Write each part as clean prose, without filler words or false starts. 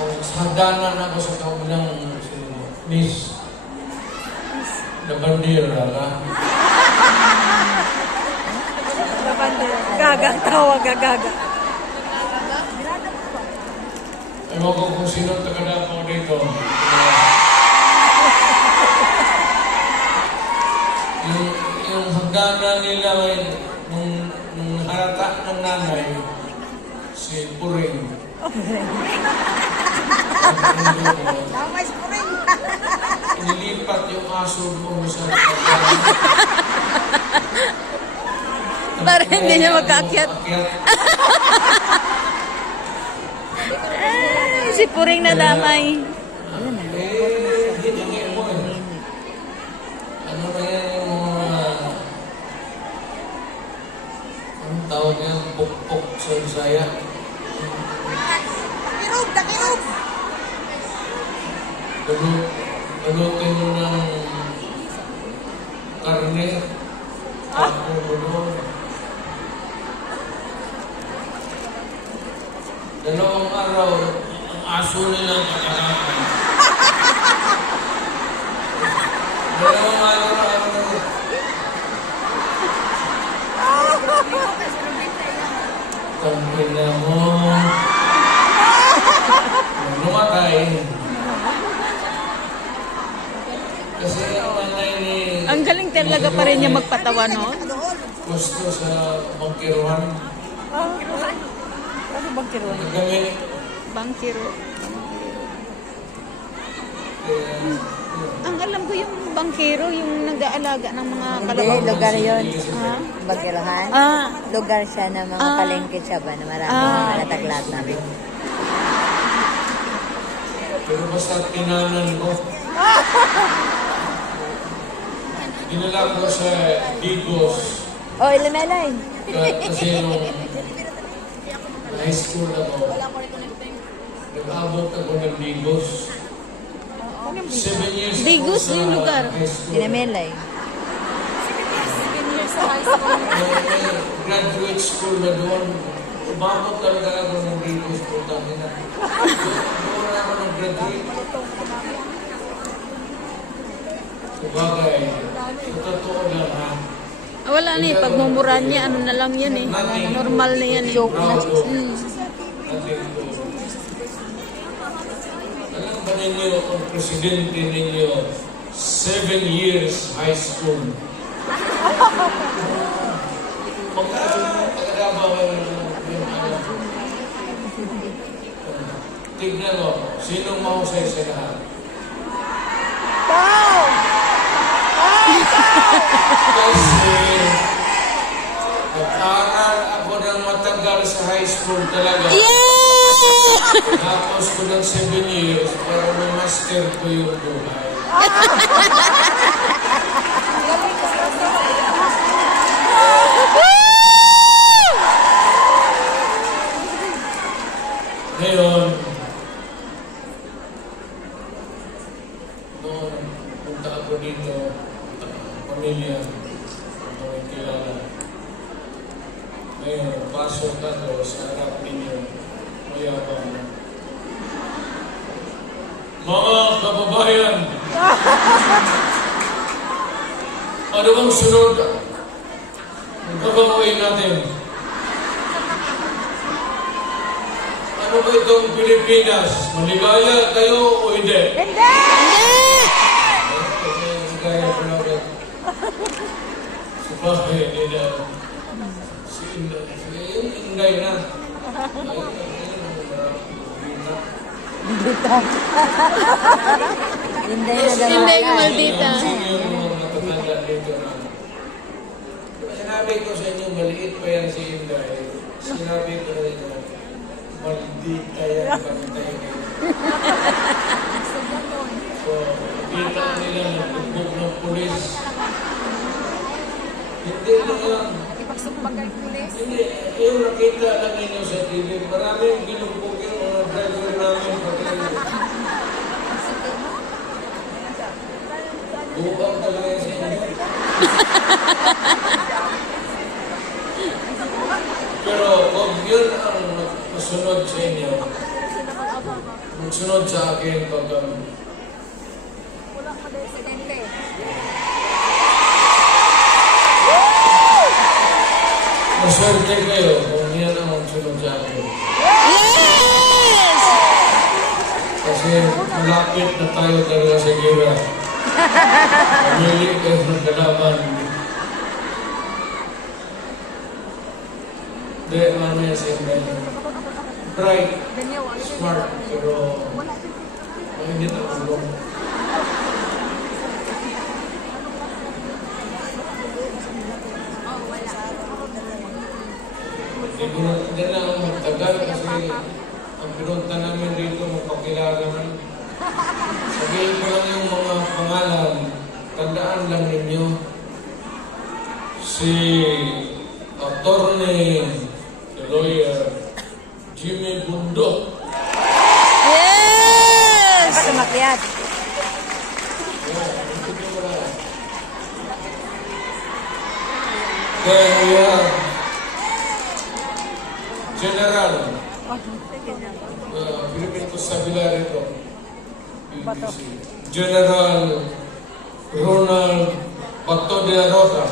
hagdanan ako sa kaunang Miss na bandera ka. Gaga, tawag gaga. Ewan ko kung sino taga-Davao dito. Yung hagdanan nila nung harata ng nanay, si Puring. Tama, Puring. Inilipat yung aso mo sa hagdanan. Para hindi niya magkaakyat. Si Puring na damay. Hiningi mo eh. Ano na yan yung mga... Anong tawag yan? Pukpok sa Bisaya. Dakirog! Balutin mo ng karne. Tapos dalawang araw, ang aso nilang kakakain. Dalawang araw na Tampin na mo. Lumatay. Kasi ang nanay ni... Ang galing talaga pa rin niya magpatawa, no? Gusto sa bangkiruhan. Ano bangkiro? Nagamit. Bangkiro. Ang alam ko yung bangkero, yung nag-aalaga ng mga kalabaw. Hindi, lugar yun. Ah? Bagkirohan. Ah. Lugar siya na mga palengke siya ba na marami nataglatan. Pero basta tinanan ko. Ginala ko sa Digos. Oh, Ilamelay. Kasi nung high school ako, nag-abot ako ng Digos. 7 years Digos ako sa yung lugar. high school. Ilamelay. May graduate school na doon. Umabot talaga ako ng Digos. Doon ako nag-graduate. Sabagay, sa totoo lang ha. Wala na eh, pagmumuran niya, ano na lang yan eh. Normal na yan eh. Joke na. Alam ba ninyo ang presidente ninyo 7 years high school? Pagkakadabaw yung alam. Tignan mo, sinong mahusay sa lahat? Kasi nag-aaral ako ng matagal sa high school talaga. Tapos ko ng 7 years para ma-master ko yung buhay. Ngayon, noon punta ako dito, pamilya, ang kilala. Ngayon, pasok ako sa harap ninyo, mayabang na. Mga kababayan, ano bang sunod? Gagawin natin. Ano ba itong Pilipinas? Maligaya kayo o hindi? Hindi! Maligaya ko na agad. Si Bahay nila. Si Inday. Yung Inday na. Dita. Hindi na daw. Hindi ka maldita. Sino yung mga matatanda dito na? Sinabi ko sa inyo, maliit pa yan si Inday. Sinabi ko na ito, maldita yan, pantay niya. So, kita nila nagtubog ng pulis. Hindi lang yan. Ipagsubag kay pulis. Hindi, yung nakita lang ninyo sa TV, maraming binugbog yung mga driver namin pati. Bukang talaga yung sa inyo. Pero kung yun ang masunod sa inyo, magsunod sa akin pag maswerte kayo kung yan ang magsunod sa akin. Yes! Kasi malapit na tayo talaga sa gira. Pamili kayo ng kalaban. Hindi, ano yan siya bright, smart, pero hindi na ulong. Hindi na lang magtagal kasi ang pinunta namin dito magpakilala man. Sabihin ko lang yung mga pangalan, tandaan lang ninyo. Si attorney, the lawyer, Jimmy Bundok. Yes! Sumakyat. Then we have General Philippine Constabulary ito. PPC. General Ronald Bato de la Rosa.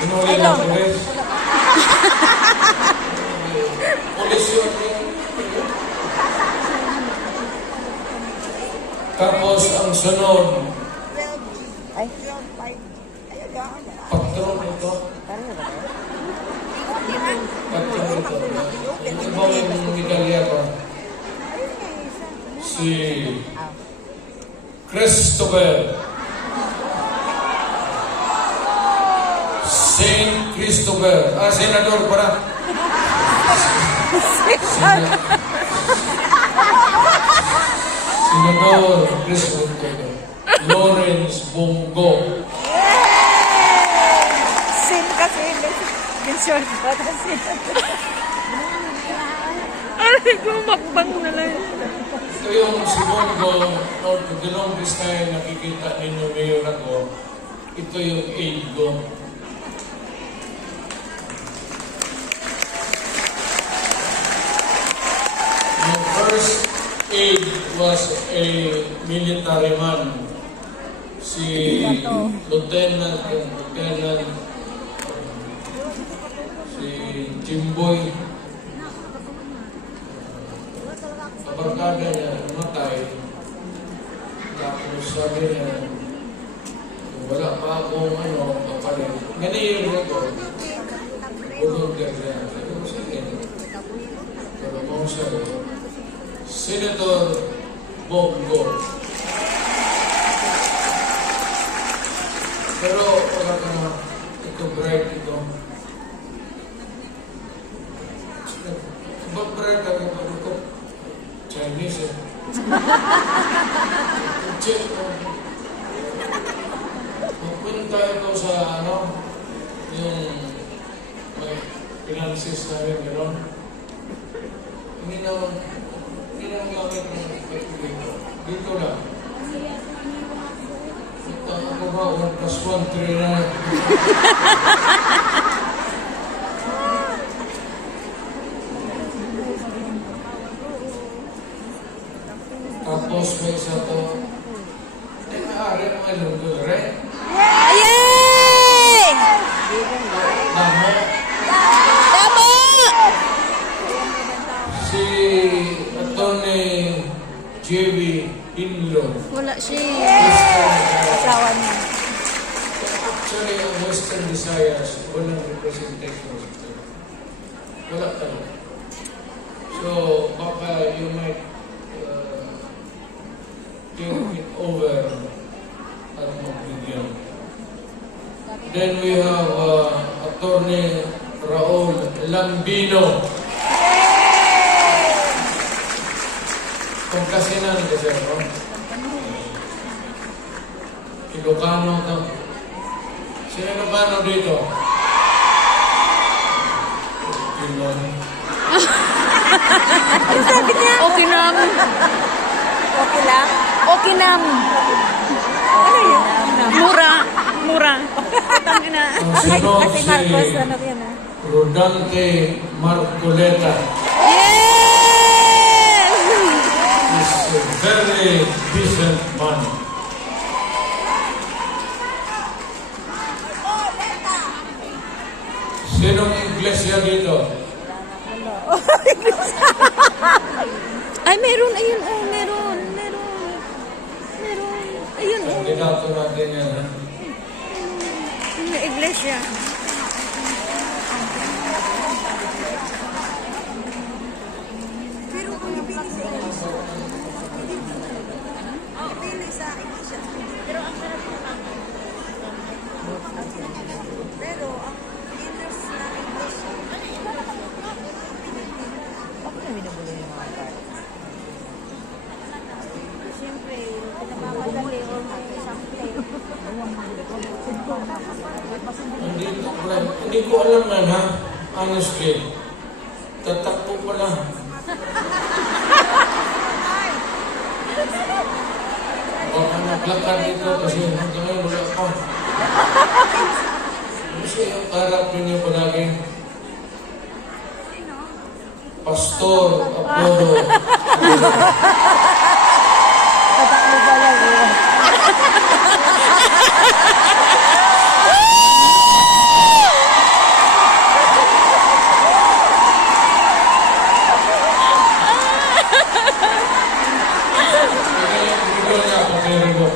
Pinuli ng pulis. Pulis yun. Tapos ang sunod, Ay, patron ito. parang na ba? Patron ito. Ito ba yung medalya ko? Si Christopher. Saint Christopher. Senador para. Senador Christopher. Lawrence Bongo. Sin kasi yung short ba? Ay, gumakbang na lang. Ito yung si Bongo, or the longest time nakikita ninyo ngayon ako, ito yung aid ko. Yung first aid was a military man. Si Lieutenant, si Jimboy. Kabarkada niya, namatay. Tapos sabi niya, wala pa akong kapalit. Ganyan yun ito. Volunteer niya. Sabi ko, sige. Pero kung sabi, Senator Bongo. Pero wala ka na, ito bright ito. Ba't bright ako ito? Chinese eh. Check mo. Magpunta ito sa yung may finances namin, gano'n. Hindi naman gamit ng dito. Dito lang. Ito ako ba, 1 plus 1, 3 na. Tapos may isa to. Maaari naman yung gulre. Yay! Damo. Tama! Si Atty. J.B. Inlo. Wala siya. Asawa niya. Actually, ang Western Visayas, walang representation. Wala talaga. So, baka you might take it over at magbigyan. Then we have Atty. Raul Lambino. Pagkasinan kasi, no? Ilocano ito. Sino Ilocano dito? Ilocano. Ano sabi niya? Okay nam. Okay lang? Okay nam. Ano yun? Mura. Mura. Tangina. Ang sunod Kasi si Marcos, ano yan ah? Rodante Marcoleta Yes! is a very decent man. Sinong iglesia dito? Ay, meron. Ayun, oh, meron. Ayun, oh. Kandidato natin yan, ha? Yung iglesia. Pero kung ipili sa iglesia, ipili sa iglesia. Pero ang sarap ng pero ang leaders na iglesia, Bakit na binubulo yung mga card? siyempre, pinamamadali o may something. Hindi ko alam na, ha? Honestly. Tatakbo pala. Baka naglakad dito kasi hanggang ngayon wala pa. Kasi yung harap ninyo palagi. Pastor, Apollo. Tatakbo pa lang yun. Kaya yung video niya, pakirin ko.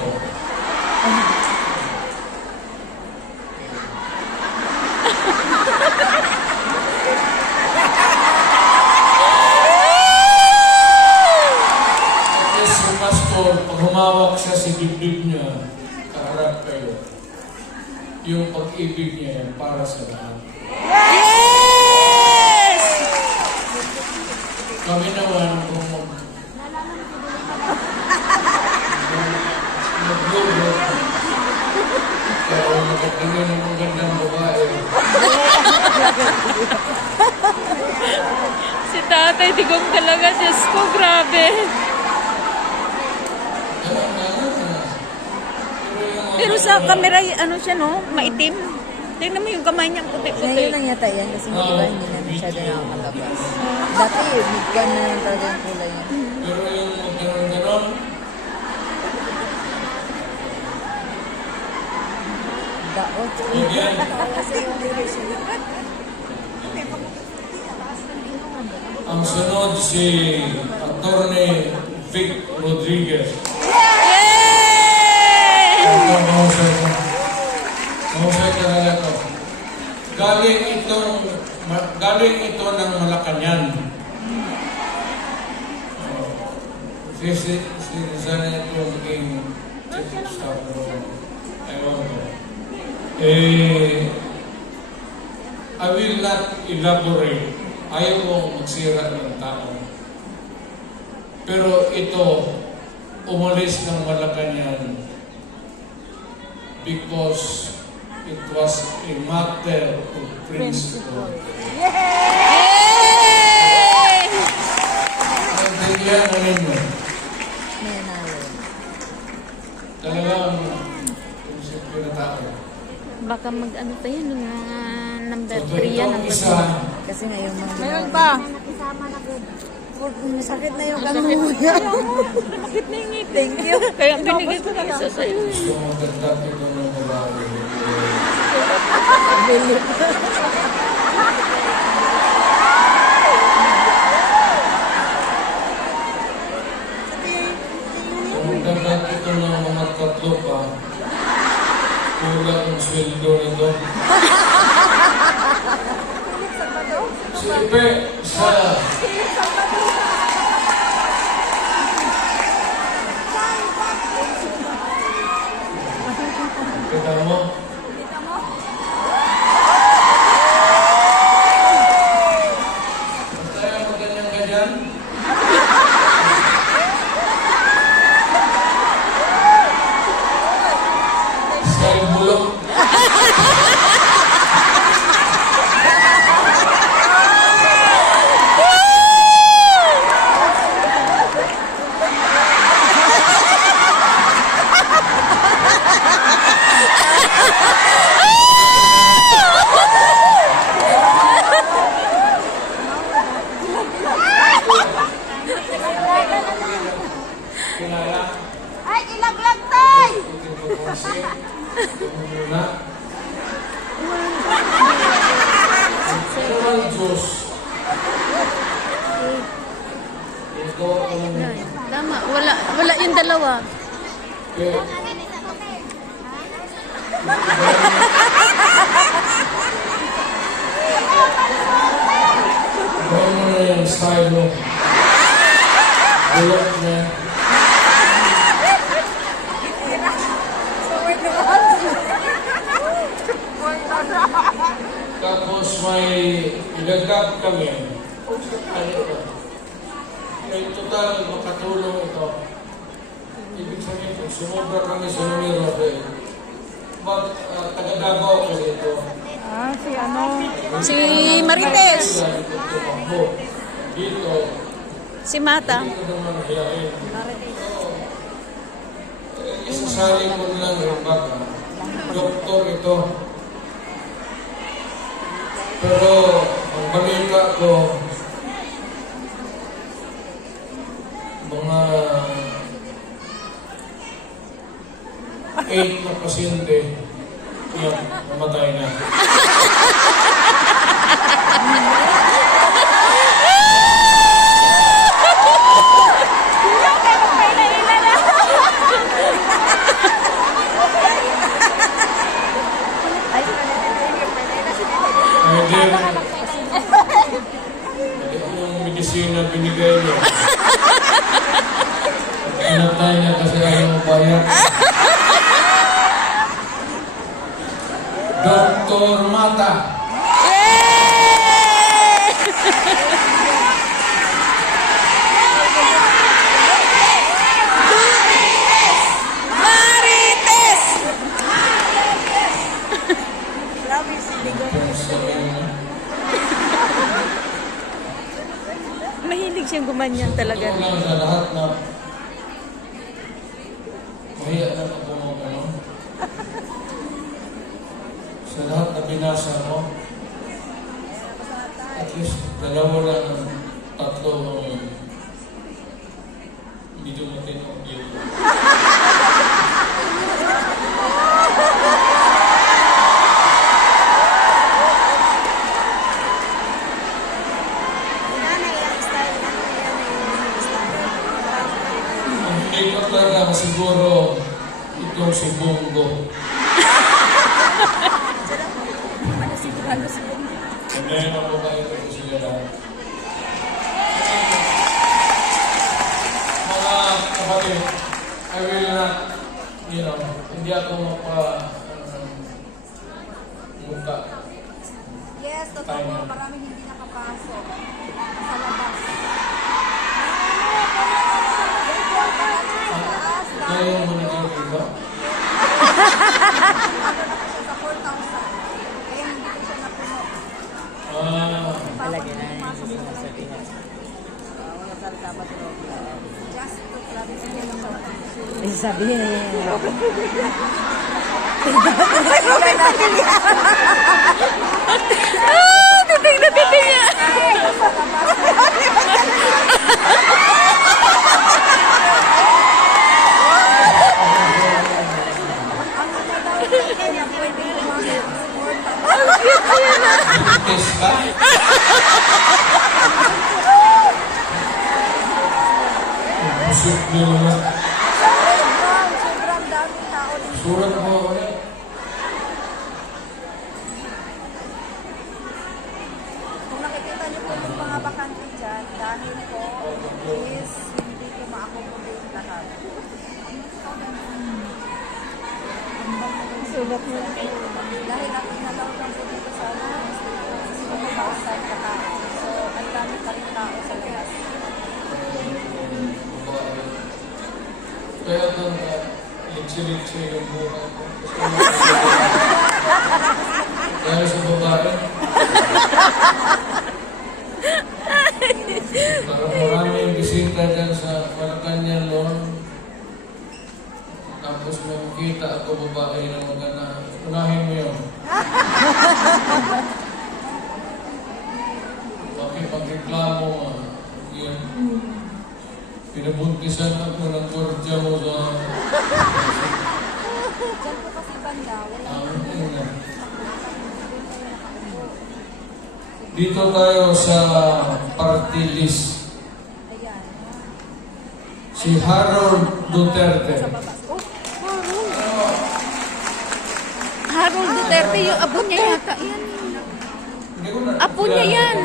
Kasi si Pastor, pag humawak siya sa dibdib niya, kaharap kayo. Yung pag-ibig niya yan para sa lahat. Yes! Kami naman, kung mag-globo, pero nakatingin ng magandang babae, Si Tatay Digong talaga. Diyos ko, grabe. Pero sa camera, ano siya, no? Maitim. Tingnan mo yung kamay niya, puti-puti. Ngayon lang yata yan kasi hindi ba hindi na masyado nakakalabas. Dati, bigyan na lang talaga yung kulay niya. pero yung magkaroon-ganon, Daot. yan. Ang sunod si Attorney Vic Rodriguez. Yay! Ito, mahusay ko. Mahusay talaga to. Galing ito ng Malacanang. Sana ito maging chief of staff ko. Ewan ko. I will not elaborate. Ayaw kong magsira ng tao. Pero ito, umalis ng Malacanang because it was a matter of principle. Yay! Naintindihan na ninyo. May nanalo. Talagang prinsipyo na tao. Baka mag-ano tayo nung number So, 3 yan. itong Number isa, Kasi ngayon mga Meron pa. Masakit na yung Sakit na yung ngipin. Thank you. Kaya binigay ko lang isa sa'yo. gusto mo magdagdag ito ng babae. Kung magdagdag ito ng mga tatlo pa, kulang ang sweldo nito. Si Ipe, sa... Kita mo? Basta yung ganyan-ganyan. Style bulok. tama. Wala yung dalawa. Pero, gawin mo na yung style mo. Bulok na. Tapos may ilagap kami. Ano ito? May total makatulong ito. Ibig sabihin kung sumobra kami sa numero taga Davao kasi ito. Si Marites. Dito, Si Mata. hindi ko naman hiyain. Isasali ko lang yung baka. Doktor ito. Pero ang balita ko, mga 8 na pasyente, yan, namatay na. And then, yung medisina binigay niya. Pinatay niya kasi ayaw magbayad. Dr. Mata. Marites! Mahilig siyang gumanyan talaga. Ito lang sa lahat na mahiya na ako mo ano. Sa lahat na binasa mo, at least dalawa lang ng tatlo ang medyo matino yun. Ang hindi ko talaga siguro itong si Bongo. Ngayon ang babae ko sila lahat. Mga kapatid, I will not, hindi ako mukha. Yes, totoo po. Maraming hindi nakapasok sa labas. Kaya yung manager dito? Sa 4,000. Kaya hindi ko siya napuno. Talaga na yung sasabihin. Wala sa dapat Just to promise niya lang sa sabihin niya. Titing na titing niya. Test ka? Busog nyo naman. sobrang daming tao dito. Surat mo ako na. Kung nakikita niyo po yung mga bakante dyan, dahil po is hindi ko ma-accommodate lahat. Sulat mo. Dahil ako nalaw lang po dito sa outside na tao. So, ang dami pa rin tao sa labas. Kaya doon ka, litsi-litsi yung buhay ko. Dahil sa babae. Parang maraming bisita dyan sa Malacanang Lawn. Tapos may makita ako babae na magana. Unahin mo yun. Pakipagreklamo mo. Yan. Pinabuntisan ako ng gordya mo sa... Diyan po kasi banda, wala Dito tayo sa party list. Ayan. Si Si Harold Duterte. Harold Duterte, yung apo niya yata yan. Hindi ko na. Apo niya yan.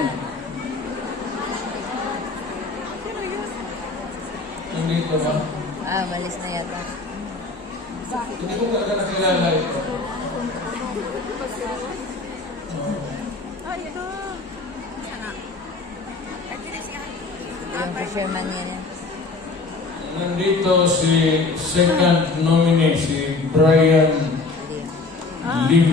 Nandito ba? Malis na yata. Hindi ko talaga nakilala ito. Yung fisherman niya na. Nandito si second nominee, si Brian Lim.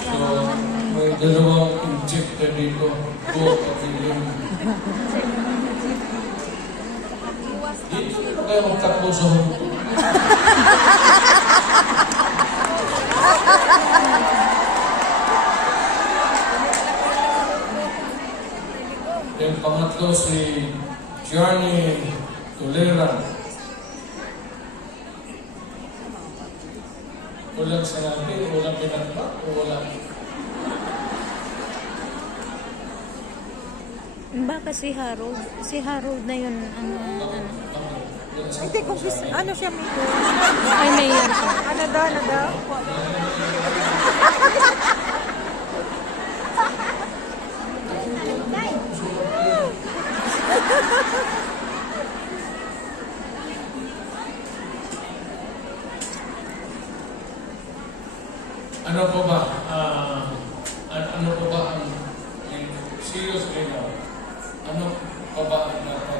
So, may dalawang inject na dito. Buot at Lim. Dito na kayo magtakbo sa huko. Yung pangatlo si Johnny Tolera. Walang sinabi, walang pinagpa, o wala. Baka si Harold. Si Harold na yun ang Hindi, kung ano siya may ay mayor siya. Ano daw, ano daw? Ano pa ba? Ano pa ba ang seriously now? Ano pa ba ang dapat